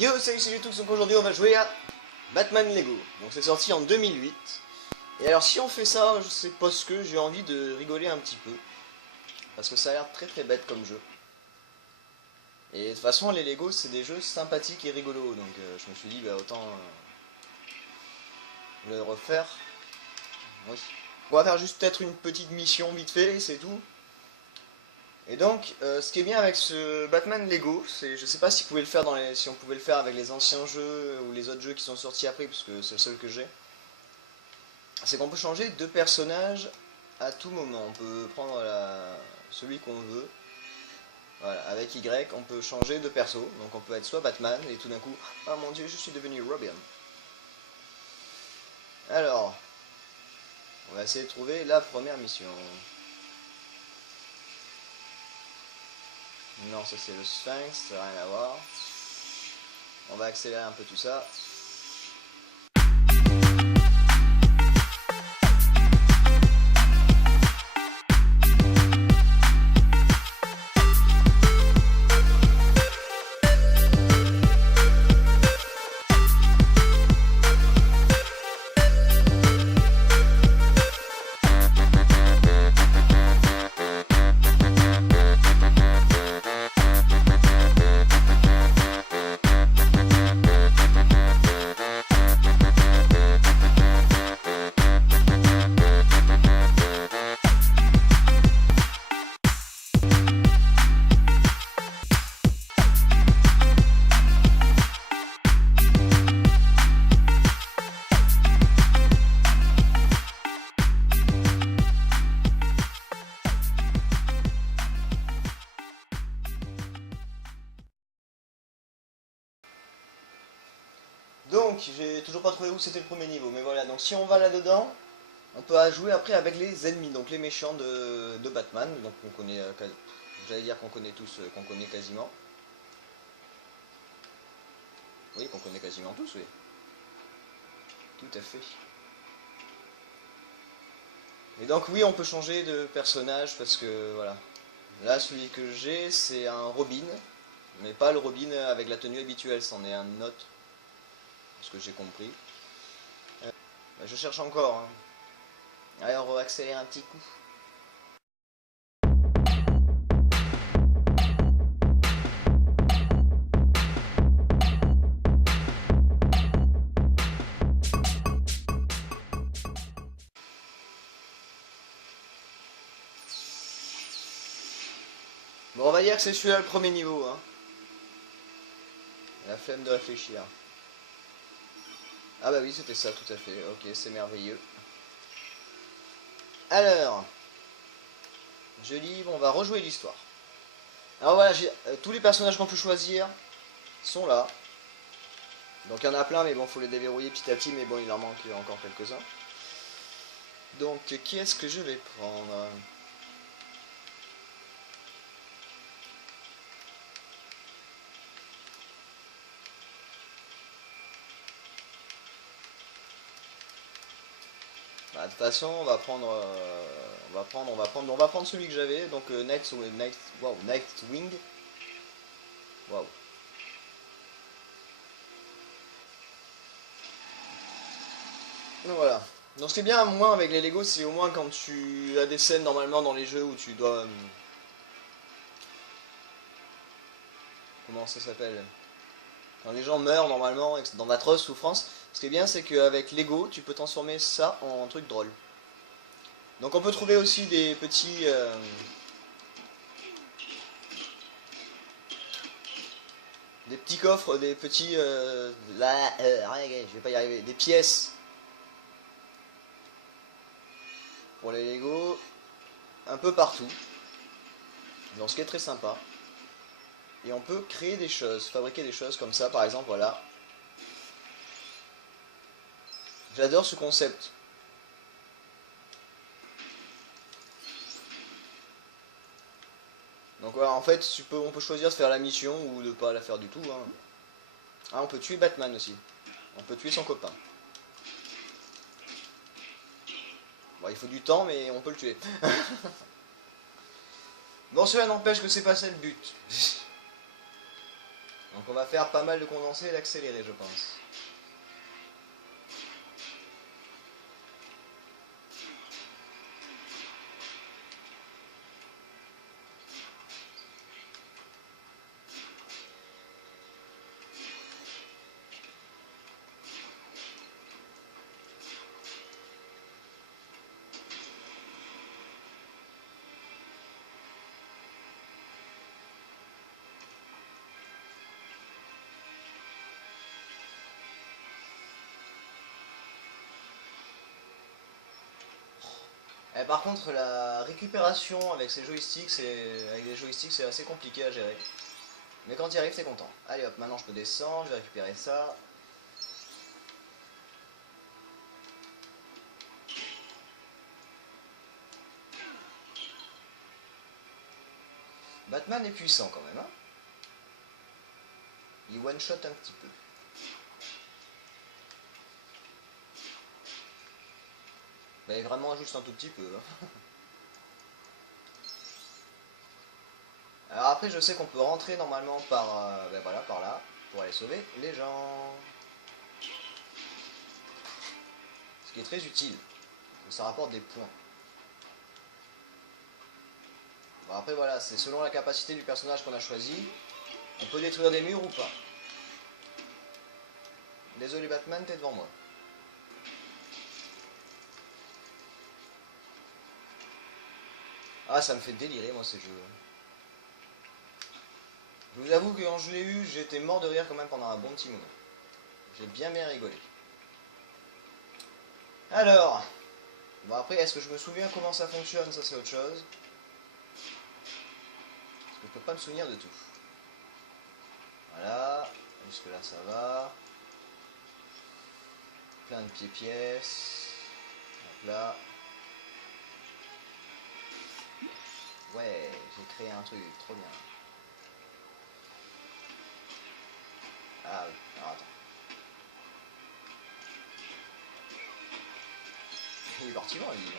Yo, salut, c'est Youtube, donc aujourd'hui on va jouer à Batman Lego. Donc c'est sorti en 2008. Et alors si on fait ça, je sais pas ce que j'ai envie de rigoler un petit peu. Parce que ça a l'air très très bête comme jeu. Et de toute façon les Lego c'est des jeux sympathiques et rigolos. Donc je me suis dit bah autant le refaire. Oui. On va faire juste peut-être une petite mission vite fait, c'est tout. Et donc, ce qui est bien avec ce Batman Lego, c'est, je sais pas si, si on pouvait le faire avec les anciens jeux ou les autres jeux qui sont sortis après, parce que c'est le seul que j'ai. C'est qu'on peut changer de personnage à tout moment. On peut prendre celui qu'on veut. Voilà, avec Y, on peut changer de perso. Donc on peut être soit Batman et tout d'un coup, oh mon dieu, je suis devenu Robin. Alors, on va essayer de trouver la première mission. Non, ça c'est le Sphinx, ça n'a rien à voir. On va accélérer un peu tout ça. Donc, j'ai toujours pas trouvé où c'était le premier niveau, mais voilà, donc si on va là-dedans, on peut jouer après avec les ennemis, donc les méchants de Batman, donc on connaît, j'allais dire qu'on connaît tous, qu'on connaît quasiment. Oui, qu'on connaît quasiment tous, oui. Tout à fait. Et donc oui, on peut changer de personnage parce que, voilà. Là, celui que j'ai, c'est un Robin, mais pas le Robin avec la tenue habituelle, c'en est un autre, ce que j'ai compris. Je cherche encore, hein. Allez, on va accélérer un petit coup. Bon, on va dire que c'est celui-là le premier niveau, hein. La flemme de réfléchir. Ah bah oui, c'était ça, tout à fait. Ok, c'est merveilleux. Alors, je lis, on va rejouer l'histoire. Alors voilà, tous les personnages qu'on peut choisir sont là. Donc il y en a plein, mais bon, faut les déverrouiller petit à petit, mais bon, il en manque encore quelques-uns. Donc, qui est-ce que je vais prendre ? Bah, de toute façon, on va prendre, on va prendre celui que j'avais, donc Nightwing. Waouh. Donc voilà. Donc ce qui est bien, moi, avec les Lego, c'est au moins quand tu as des scènes normalement dans les jeux où tu dois, comment ça s'appelle ? Quand les gens meurent normalement, dans d'atroces souffrances, ce qui est bien, c'est qu'avec Lego, tu peux transformer ça en truc drôle. Donc on peut trouver aussi des petits coffres, des petits, je vais pas y arriver, des pièces pour les Lego, un peu partout. Donc ce qui est très sympa. Et on peut créer des choses, fabriquer des choses comme ça, par exemple, voilà. J'adore ce concept. Donc voilà, en fait, on peut choisir de faire la mission ou de pas la faire du tout, hein. Ah, on peut tuer Batman aussi. On peut tuer son copain. Bon, il faut du temps, mais on peut le tuer. Bon, cela n'empêche que c'est pas ça le but. Donc on va faire pas mal de condensés et d'accélérés, je pense. Et par contre, la récupération avec ces joysticks, avec des joysticks, c'est assez compliqué à gérer. Mais quand il arrive, t'es content. Allez hop, maintenant je peux descendre, je vais récupérer ça. Batman est puissant quand même, hein. Il one-shot un petit peu. Mais vraiment juste un tout petit peu, hein. Alors après, je sais qu'on peut rentrer normalement par, ben voilà, par là, pour aller sauver les gens. Ce qui est très utile, ça rapporte des points. Bon, après voilà, c'est selon la capacité du personnage qu'on a choisi. On peut détruire des murs ou pas. Désolé Batman, t'es devant moi. Ah, ça me fait délirer moi ces jeux. Je vous avoue que quand je l'ai eu, j'étais mort de rire quand même pendant un bon petit moment. J'ai bien rigolé. Alors, bon après, est-ce que je me souviens comment ça fonctionne? Ça c'est autre chose. Parce que je peux pas me souvenir de tout. Voilà, jusque là ça va. Plein de pieds-pièces. Hop là. Ouais, j'ai créé un truc, trop bien. Ah oui, alors attends. Il est parti loin lui.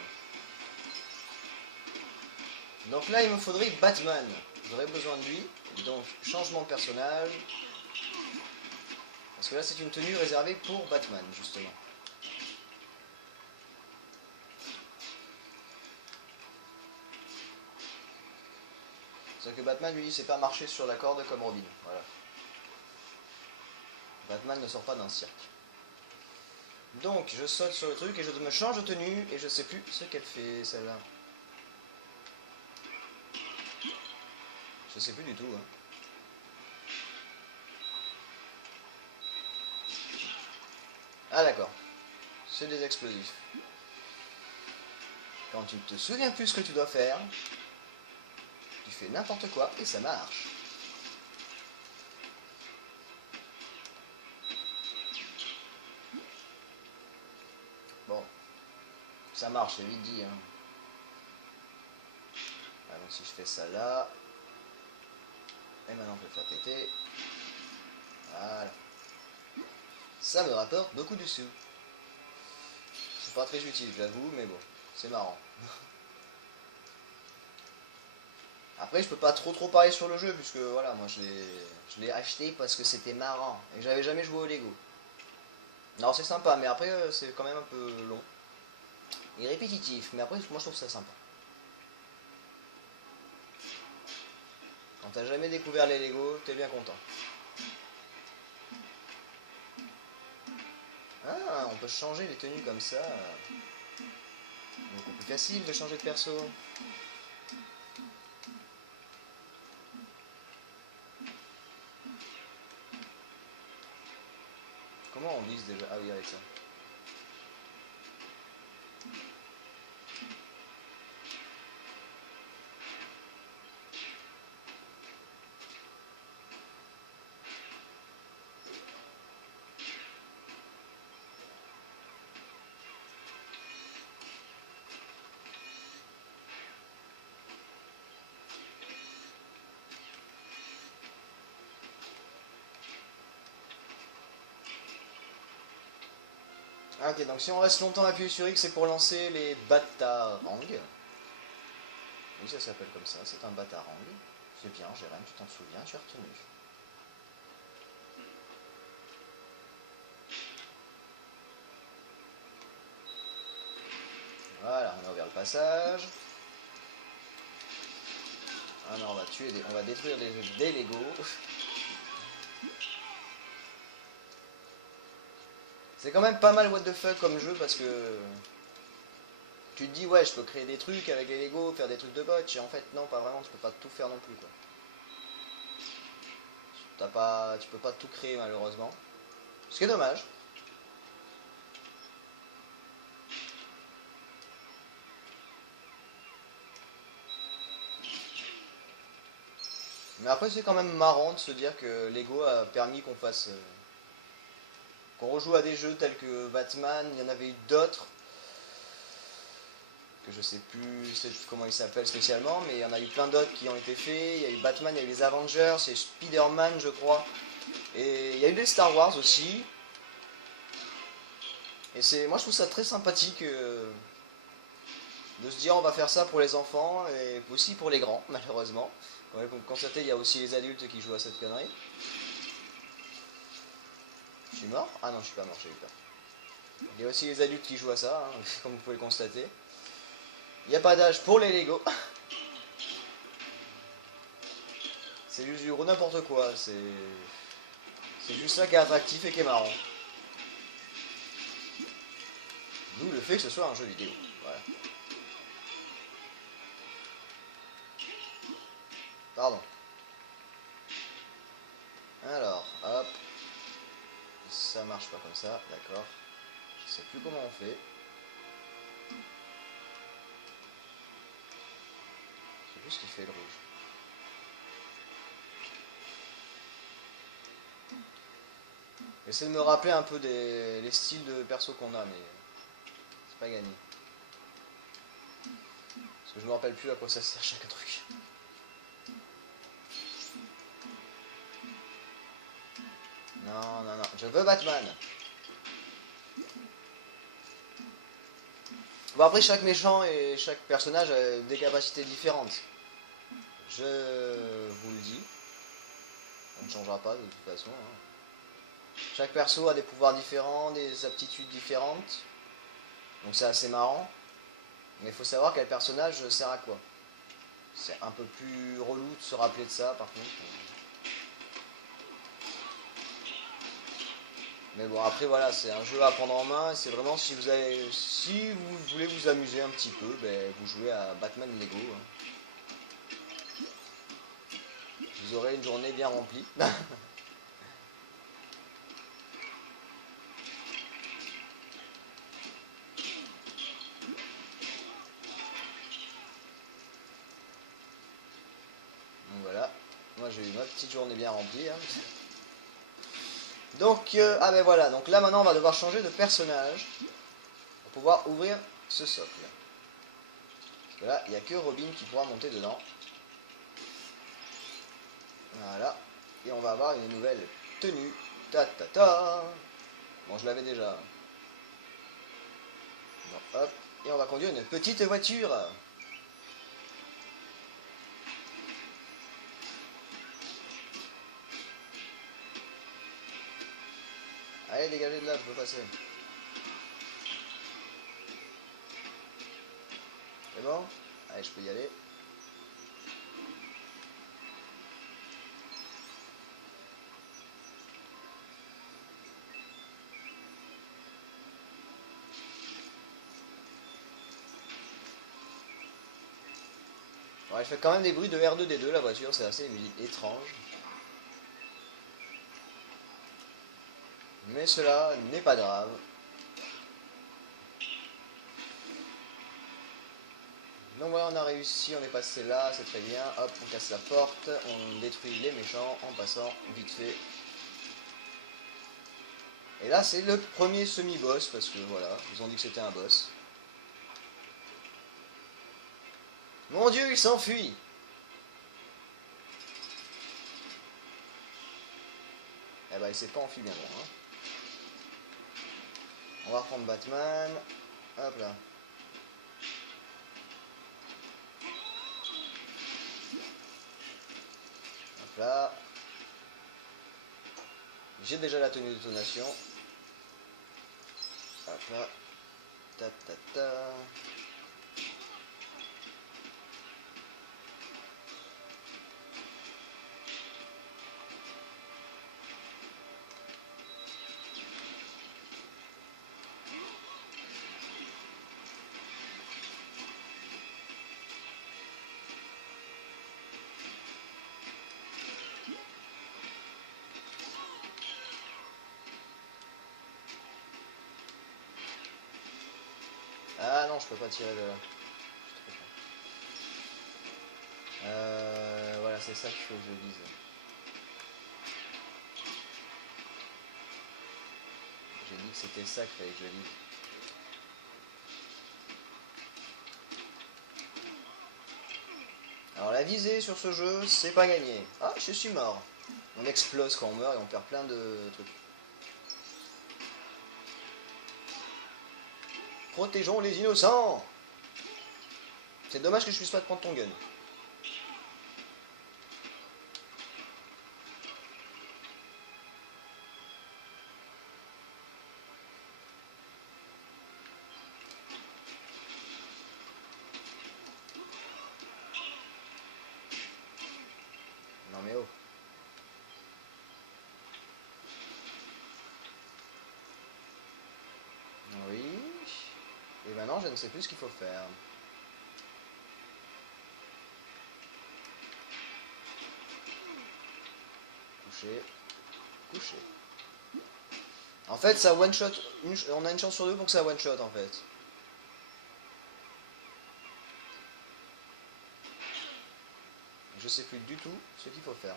Donc là il me faudrait Batman. J'aurais besoin de lui. Donc changement de personnage. Parce que là c'est une tenue réservée pour Batman justement. C'est que Batman lui il sait pas marcher sur la corde comme Robin. Voilà. Batman ne sort pas d'un cirque. Donc je saute sur le truc et je me change de tenue et je sais plus ce qu'elle fait celle-là. Je sais plus du tout. Hein. Ah d'accord. C'est des explosifs. Quand tu ne te souviens plus ce que tu dois faire, tu fais n'importe quoi et ça marche. Bon. Ça marche, c'est vite dit. Hein. Ah, donc si je fais ça là. Et maintenant je vais le faire péter. Voilà. Ça me rapporte beaucoup de sous. C'est pas très utile, j'avoue, mais bon, c'est marrant. Après, je peux pas trop parler sur le jeu, puisque voilà, moi je l'ai acheté parce que c'était marrant. Et j'avais jamais joué au Lego. Alors c'est sympa, mais après c'est quand même un peu long. Et répétitif, mais après moi je trouve ça sympa. Quand t'as jamais découvert les Lego, t'es bien content. Ah, on peut changer les tenues comme ça. Beaucoup plus facile de changer de perso. Comment on vise déjà? Ah oui, avec ça. Ah, ok, donc si on reste longtemps appuyé sur X, c'est pour lancer les batarangs. Oui, ça s'appelle comme ça, c'est un batarang. C'est bien, Jérém, tu t'en souviens, tu as retenu. Voilà, on a ouvert le passage. Ah non, on va détruire des Lego. C'est quand même pas mal what the fuck comme jeu parce que tu te dis ouais je peux créer des trucs avec les Lego, faire des trucs de botch et en fait non pas vraiment, tu peux pas tout faire non plus quoi. Tu peux pas tout créer malheureusement. Ce qui est dommage. Mais après c'est quand même marrant de se dire que Lego a permis qu'on fasse qu'on rejoue à des jeux tels que Batman, il y en avait eu d'autres que je sais plus comment ils s'appellent spécialement, mais il y en a eu plein d'autres qui ont été faits. Il y a eu Batman, il y a eu les Avengers, il y a eu Spider-Man je crois. Et il y a eu des Star Wars aussi. Et moi je trouve ça très sympathique de se dire on va faire ça pour les enfants et aussi pour les grands malheureusement. Ouais, comme constater il y a aussi les adultes qui jouent à cette connerie. Je suis mort? Ah non je suis pas mort, j'ai eu peur. Il y a aussi les adultes qui jouent à ça, hein, comme vous pouvez le constater. Il n'y a pas d'âge pour les Lego. C'est juste du n'importe quoi, c'est juste ça qui est attractif et qui est marrant. D'où le fait que ce soit un jeu vidéo. Voilà. Pardon. Alors, hop. Ça marche pas comme ça, d'accord. Je sais plus comment on fait. Je sais plus ce qui fait le rouge. J'essaie de me rappeler un peu les styles de perso qu'on a, mais c'est pas gagné. Parce que je me rappelle plus à quoi ça sert chaque truc. Non, non, non, je veux Batman. Bon après chaque méchant et chaque personnage a des capacités différentes. Je vous le dis. On ne changera pas de toute façon. Hein. Chaque perso a des pouvoirs différents, des aptitudes différentes. Donc c'est assez marrant. Mais il faut savoir quel personnage sert à quoi. C'est un peu plus relou de se rappeler de ça par contre. Mais bon après voilà, c'est un jeu à prendre en main. C'est vraiment si vous voulez vous amuser un petit peu, ben, vous jouez à Batman Lego. Hein. Vous aurez une journée bien remplie. Voilà, moi j'ai eu ma petite journée bien remplie. Hein. Donc, ah ben voilà, donc là maintenant on va devoir changer de personnage pour pouvoir ouvrir ce socle. Parce que là, il n'y a que Robin qui pourra monter dedans. Voilà, et on va avoir une nouvelle tenue. Ta ta ta. Bon, je l'avais déjà. Bon, hop, et on va conduire une petite voiture. Allez, dégagez de là, je peux passer. C'est bon? Allez, je peux y aller. Bon, elle fait quand même des bruits de R2D2 la voiture, c'est assez étrange. Mais cela n'est pas grave. Donc voilà, on a réussi, on est passé là, c'est très bien. Hop, on casse la porte, on détruit les méchants en passant vite fait. Et là, c'est le premier semi-boss, parce que voilà, ils ont dit que c'était un boss. Mon Dieu, il s'enfuit! Eh ben, il s'est pas enfui bien loin. Hein. On va reprendre Batman. Hop là. Hop là. J'ai déjà la tenue de détonation. Hop là. Ta ta ta. je peux pas tirer de là. Voilà, c'est ça qu'il faut que je lise. J'ai dit que c'était ça qu'il fallait que je lise. Alors la visée sur ce jeu, c'est pas gagné. Ah, je suis mort. On explose quand on meurt et on perd plein de trucs. Protégeons les innocents. C'est dommage que je puisse pas te prendre ton gun. Non mais oh. Oui. Et maintenant je ne sais plus ce qu'il faut faire. Coucher. Coucher. En fait ça one shot. On a une chance sur deux pour que ça one shot en fait. Je sais plus du tout ce qu'il faut faire.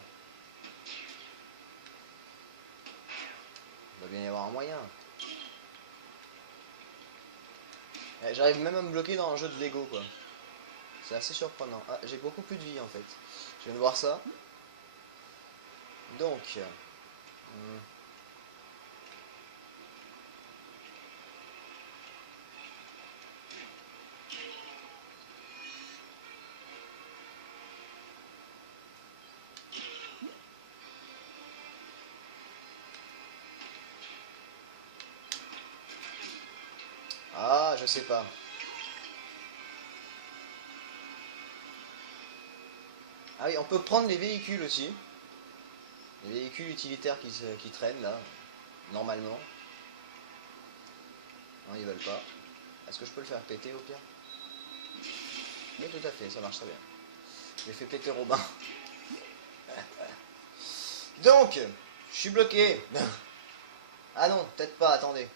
Il doit bien y avoir un moyen. J'arrive même à me bloquer dans un jeu de Lego quoi. C'est assez surprenant. Ah, j'ai beaucoup plus de vie en fait. Je viens de voir ça. Donc... Ah, je sais pas. Ah oui, on peut prendre les véhicules aussi. Les véhicules utilitaires qui traînent là, normalement. Non, ils veulent pas. Est-ce que je peux le faire péter au pire? Oui, tout à fait, ça marche très bien. Je l'ai fait péter Robin. Donc, je suis bloqué. Ah non, peut-être pas, attendez.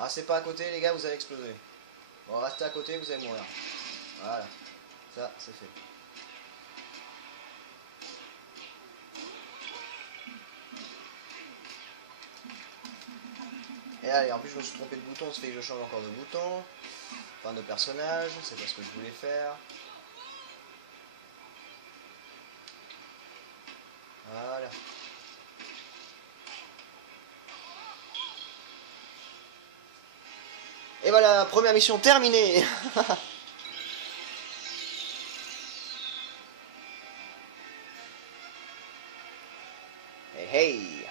Ah, c'est pas à côté, les gars, vous allez exploser. Bon, restez à côté, vous allez mourir. Voilà. Ça, c'est fait. Et allez, en plus, je me suis trompé de bouton, ça fait que je change encore de bouton. Enfin, de personnage, c'est pas ce que je voulais faire. Voilà. Et voilà, première mission terminée. Hey hey.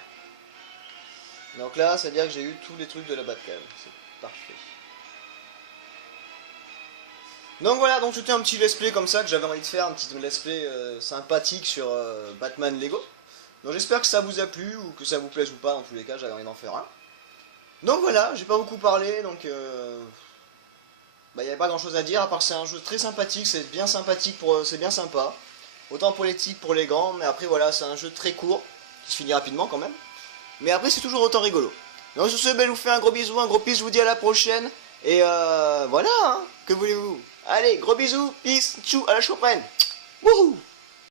Donc là, c'est à dire que j'ai eu tous les trucs de la Batcave. C'est parfait. Donc voilà, donc c'était un petit let's play comme ça que j'avais envie de faire, un petit let's play sympathique sur Batman Lego. Donc j'espère que ça vous a plu ou que ça vous plaise ou pas, dans tous les cas j'avais envie d'en faire un. Donc voilà, j'ai pas beaucoup parlé, donc bah, y avait pas grand chose à dire, à part que c'est un jeu très sympathique, c'est bien sympathique, c'est bien sympa. Autant pour les petits que pour les grands, mais après voilà, c'est un jeu très court, qui se finit rapidement quand même. Mais après c'est toujours autant rigolo. Donc sur ce, ben, je vous fais un gros bisou, un gros peace, je vous dis à la prochaine. Et voilà, hein, que voulez-vous? Allez, gros bisous, peace, tchou, à la choprenne. Wouhou!